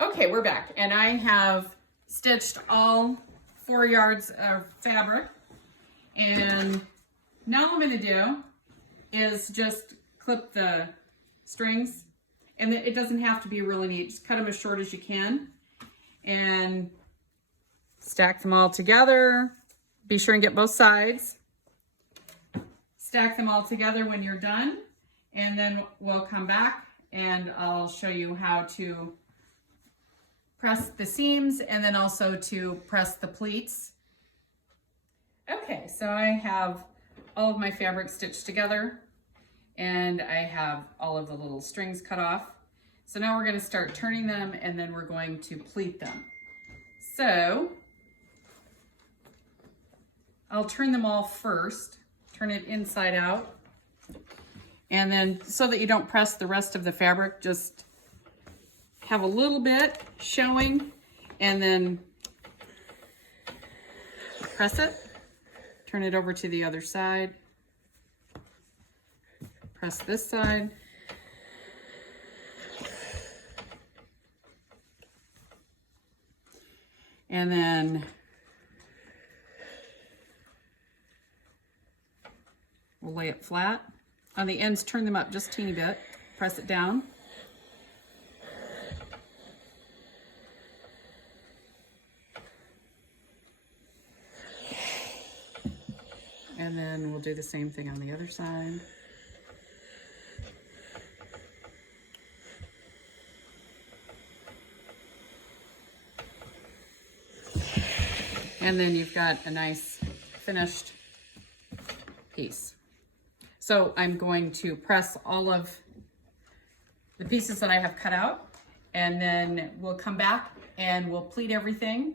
Okay, we're back, and I have stitched all 4 yards of fabric, and now all I'm going to do is just clip the strings, and it doesn't have to be really neat. Just cut them as short as you can and stack them all together. Be sure and get both sides. Stack them all together when you're done, and then we'll come back and I'll show you how to press the seams and then also to press the pleats. Okay, so I have all of my fabric stitched together and I have all of the little strings cut off. So now we're going to start turning them and then we're going to pleat them. So I'll turn them all first, turn it inside out, and then so that you don't press the rest of the fabric, just have a little bit showing and then press it, turn it over to the other side, press this side, and then we'll lay it flat. On the ends, turn them up just a teeny bit, press it down. And then we'll do the same thing on the other side. And then you've got a nice finished piece. So I'm going to press all of the pieces that I have cut out, and then we'll come back and we'll pleat everything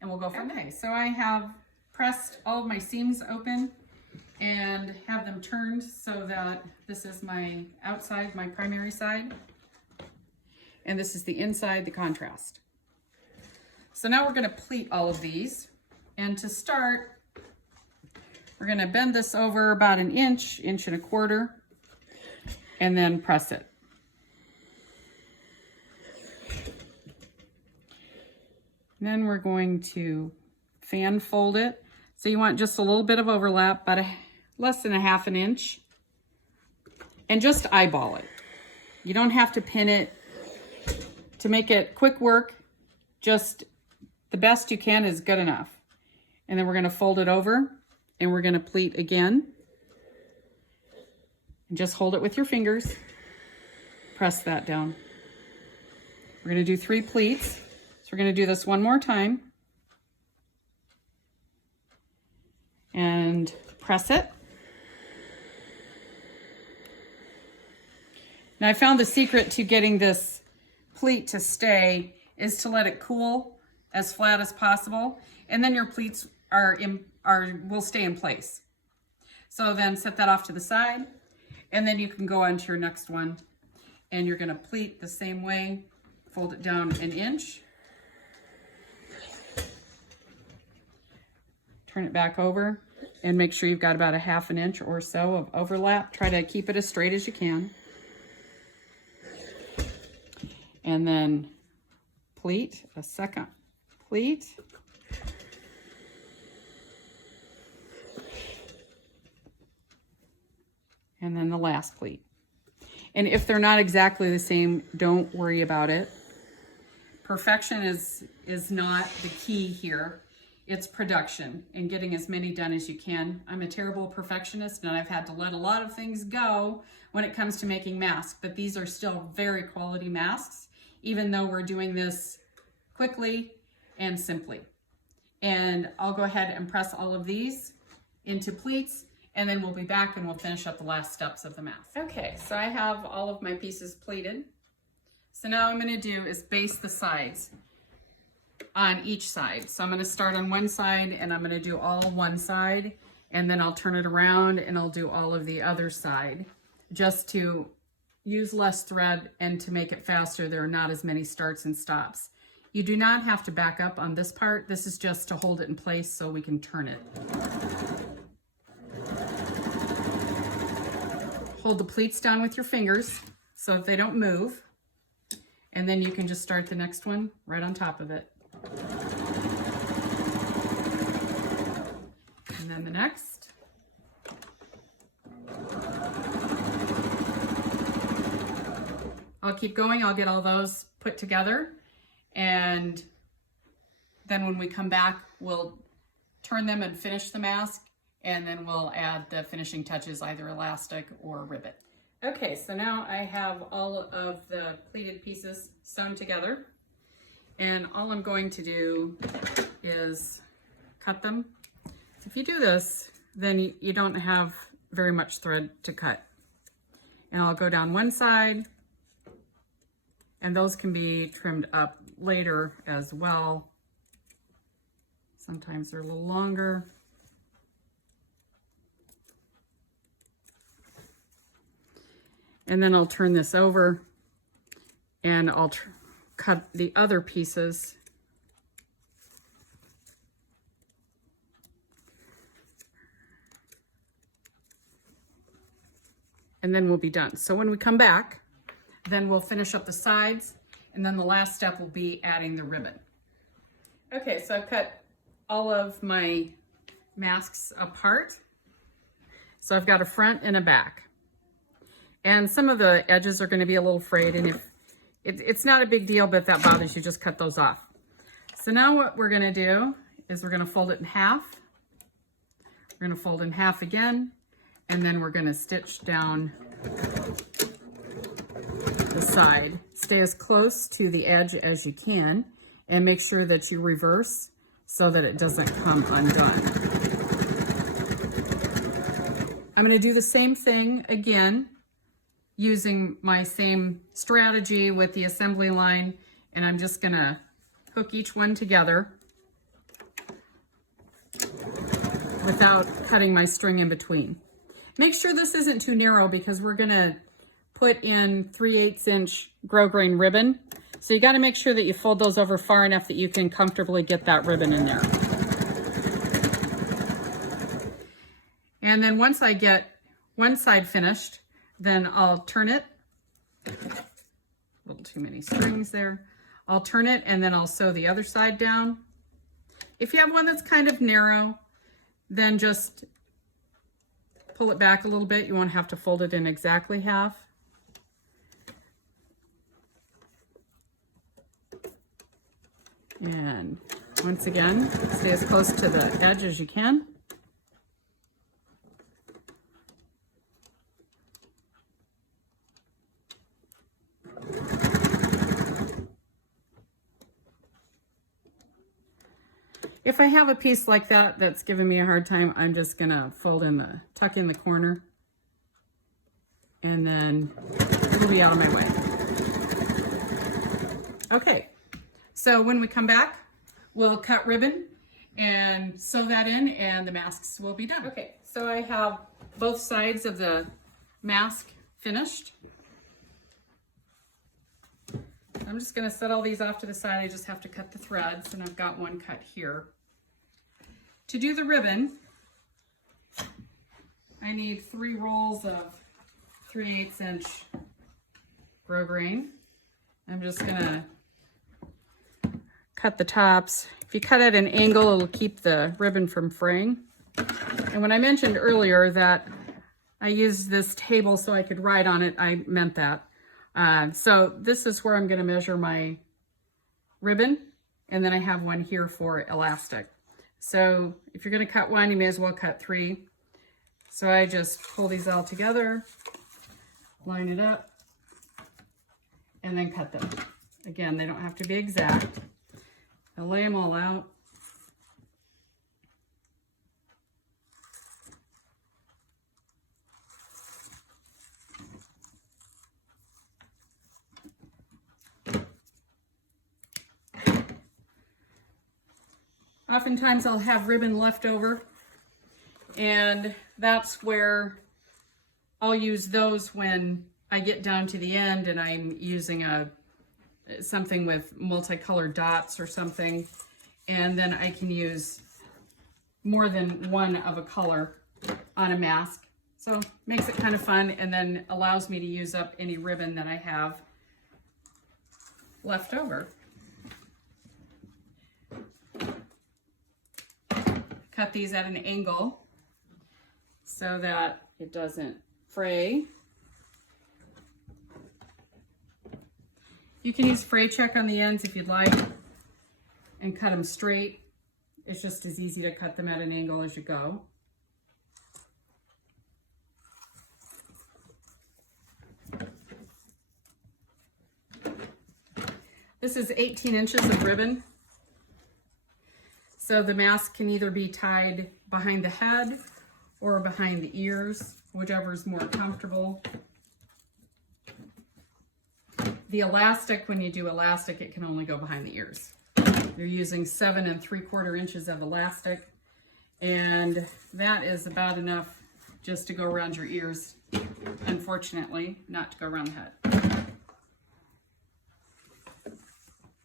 and we'll go from there. Okay, so I have pressed all of my seams open and have them turned so that this is my outside, my primary side, and this is the inside, the contrast. So now we're going to pleat all of these, and to start, we're going to bend this over about an inch, inch and a quarter, and then press it. And then we're going to fan fold it. So you want just a little bit of overlap, about less than a half an inch, and just eyeball it. You don't have to pin it. To make it quick work, just the best you can is good enough. And then we're going to fold it over and we're going to pleat again. And just hold it with your fingers. Press that down. We're going to do 3 pleats. So we're going to do this one more time. And press it. Now I found the secret to getting this pleat to stay is to let it cool as flat as possible, and then your pleats will stay in place. So then set that off to the side, and then you can go on to your next one, and you're going to pleat the same way. Fold it down an inch, turn it back over, and make sure you've got about a half an inch or so of overlap. Try to keep it as straight as you can. And then pleat, a second pleat. And then the last pleat. And if they're not exactly the same, don't worry about it. Perfection is not the key here. It's production and getting as many done as you can. I'm a terrible perfectionist and I've had to let a lot of things go when it comes to making masks, but these are still very quality masks, even though we're doing this quickly and simply. And I'll go ahead and press all of these into pleats, and then we'll be back and we'll finish up the last steps of the mask. Okay, so I have all of my pieces pleated. So now what I'm going to do is base the sides on each side. So I'm going to start on one side and I'm going to do all one side, and then I'll turn it around and I'll do all of the other side, just to use less thread and to make it faster. There are not as many starts and stops. You do not have to back up on this part. This is just to hold it in place so we can turn it. Hold the pleats down with your fingers so that they don't move. And then you can just start the next one right on top of it. And then the next. I'll keep going. I'll get all those put together. And then when we come back, we'll turn them and finish the mask. And then we'll add the finishing touches, either elastic or ribbon. Okay, so now I have all of the pleated pieces sewn together, and all I'm going to do is cut them. If you do this, then you don't have very much thread to cut. And I'll go down one side, and those can be trimmed up later as well. Sometimes they're a little longer. And then I'll turn this over and I'll cut the other pieces. And then we'll be done. So when we come back, then we'll finish up the sides, and then the last step will be adding the ribbon. Okay, so I've cut all of my masks apart. So I've got a front and a back. And some of the edges are going to be a little frayed, and if it's not a big deal, but if that bothers you, just cut those off. So now what we're going to do is we're going to fold it in half. We're going to fold in half again, and then we're going to stitch down the side. Stay as close to the edge as you can, and make sure that you reverse so that it doesn't come undone. I'm going to do the same thing again, using my same strategy with the assembly line, and I'm just gonna hook each one together without cutting my string in between. Make sure this isn't too narrow because we're gonna put in 3/8 inch grosgrain ribbon. So you gotta make sure that you fold those over far enough that you can comfortably get that ribbon in there. And then once I get one side finished, then I'll turn it. A little too many strings there. I'll turn it and then I'll sew the other side down. If you have one that's kind of narrow, then just pull it back a little bit. You won't have to fold it in exactly half. And once again, stay as close to the edge as you can. If I have a piece like that that's giving me a hard time, I'm just gonna tuck in the corner, and then it'll be out of my way. Okay, so when we come back, we'll cut ribbon and sew that in, and the masks will be done. Okay, so I have both sides of the mask finished. I'm just gonna set all these off to the side. I just have to cut the threads, and I've got one cut here. To do the ribbon, I need 3 rolls of 3/8 inch grosgrain. I'm just gonna cut the tops. If you cut at an angle, it'll keep the ribbon from fraying. And when I mentioned earlier that I used this table so I could write on it, I meant that. So this is where I'm gonna measure my ribbon, and then I have one here for elastic. So if you're gonna cut one, you may as well cut 3. So I just pull these all together, line it up, and then cut them. Again, they don't have to be exact. I'll lay them all out. Oftentimes I'll have ribbon left over, and that's where I'll use those when I get down to the end and I'm using something with multicolored dots or something, and then I can use more than one of a color on a mask. So makes it kind of fun, and then allows me to use up any ribbon that I have left over. Cut these at an angle so that it doesn't fray. You can use fray check on the ends if you'd like and cut them straight. It's just as easy to cut them at an angle as you go. This is 18 inches of ribbon. So the mask can either be tied behind the head or behind the ears, whichever is more comfortable. The elastic, when you do elastic, it can only go behind the ears. You're using 7 3/4 inches of elastic, and that is about enough just to go around your ears, unfortunately, not to go around the head.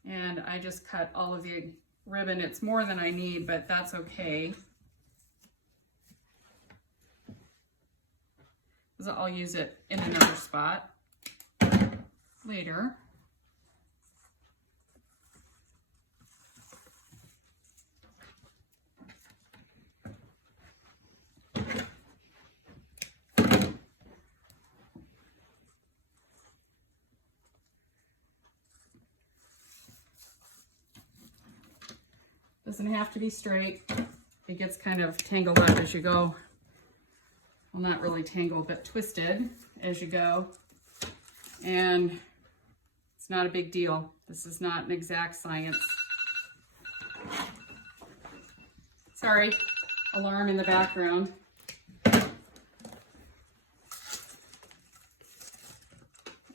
And I just cut all of the ribbon. It's more than I need, but that's okay, because I'll use it in another spot later. Doesn't have to be straight. It gets kind of tangled up as you go. Well, not really tangled, but twisted as you go. And it's not a big deal. This is not an exact science. Sorry, alarm in the background.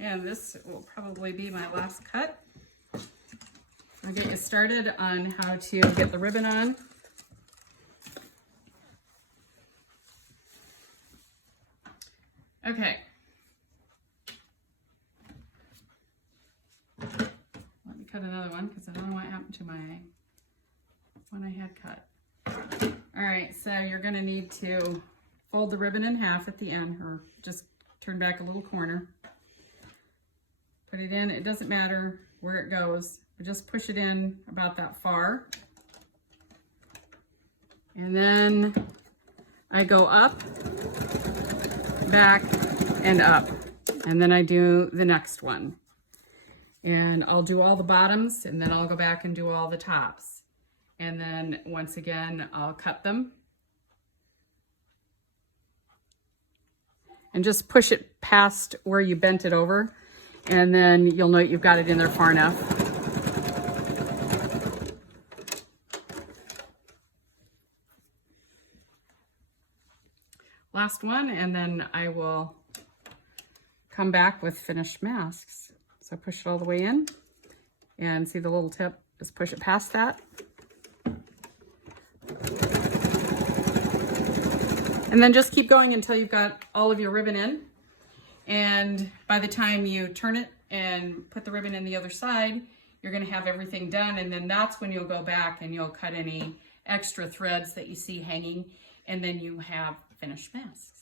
And this will probably be my last cut. I'll get you started on how to get the ribbon on. Okay. Let me cut another one because I don't know what happened to my one I had cut. All right, so you're going to need to fold the ribbon in half at the end, or just turn back a little corner. Put it in. It doesn't matter where it goes. Just push it in about that far. And then I go up, back, and up. And then I do the next one. And I'll do all the bottoms, and then I'll go back and do all the tops. And then once again, I'll cut them. And just push it past where you bent it over. And then you'll know you've got it in there far enough. Last one, and then I will come back with finished masks. So push it all the way in, and see the little tip, just push it past that. And then just keep going until you've got all of your ribbon in. And by the time you turn it and put the ribbon in the other side, you're gonna have everything done. And then that's when you'll go back and you'll cut any extra threads that you see hanging, and then you have finished masks.